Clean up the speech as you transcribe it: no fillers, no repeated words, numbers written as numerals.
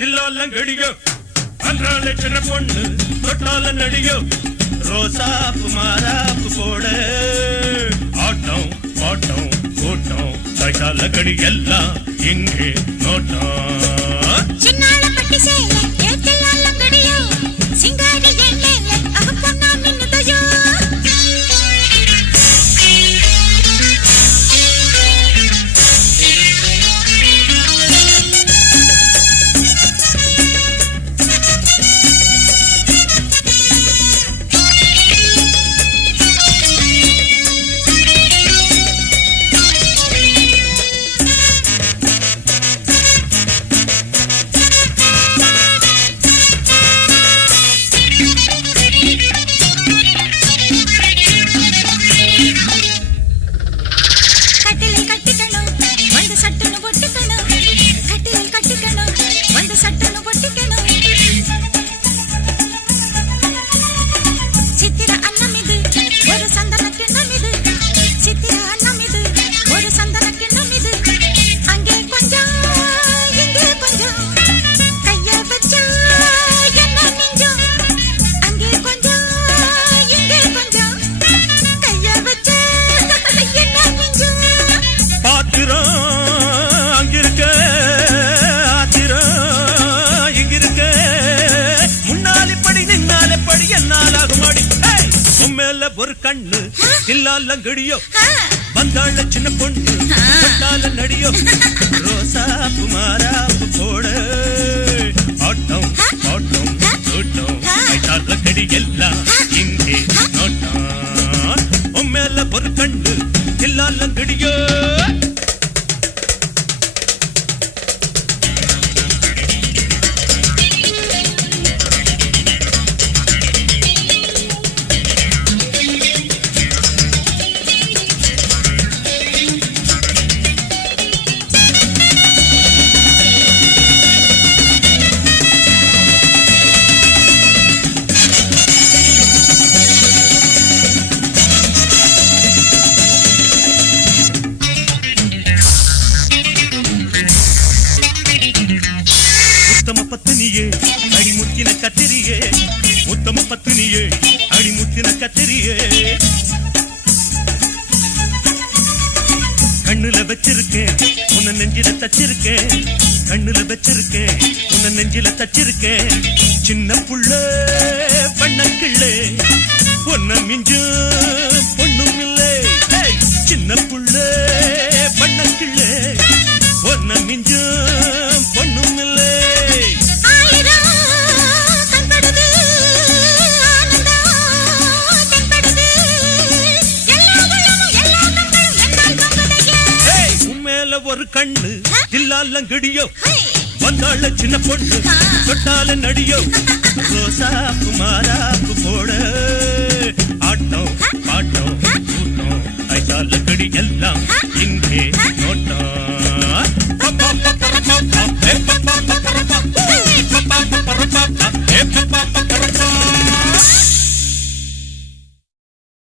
தில்லாலங்கடியோ அன்றால சின்ன பொண்ணு தொட்டால நடியோ ரோசாப்பு மாறாப்பு போட ஆட்டம் பாட்டம் கூட்டம் கைத்தால கடி எல்லாம் இங்கே நோட்டம் சின்னால பட்டி சேல ஏத்தில்லாலங்கடியோ சிங்காரி எல்லேல அவ பொண்ணா மின்னுதயோ ஒரு கண்ணு தில்லாலங்கடியோ வந்தாள சின்ன பொண்ணு தொட்டால நடியோ ரோசாப்பு மாறாப்பு போட ஆட்டம் பாட்டம் கூட்டம் கைத்தால கடி எல்லாம் இங்கே நோட்டம் உண்மையில ஒரு கண்ணு தில்லாலங்கடியோ பத்தினியே அடிமுத்தின கத்திரியே உத்தம பத்தினியே அடிமுத்தின கத்திரியே கண்ணுல வச்சிருக்கேன் உன்ன நெஞ்சில தச்சிருக்கேன் கண்ணுல வச்சிருக்கேன் உன்ன நெஞ்சில தச்சிருக்கேன் சின்ன புள்ள பண்ணக்கிள்ளே பொன்ன மிஞ்சு பொண்ணும் இல்லை சின்ன புள்ள பண்ணக்கிள்ளே பொன்ன மிஞ்சு பொண்ணும் இல்லை ஒரு கண்ணு தில்லாலங்கடியோ வந்தாள சின்ன பொண்ணு தொட்டால நடியோ ரோசாப்பு மாறாப்பு போட ஆட்டம் பாட்டம் கூட்டம் கைத்தால கடி எல்லாம் இங்கே நோட்டம்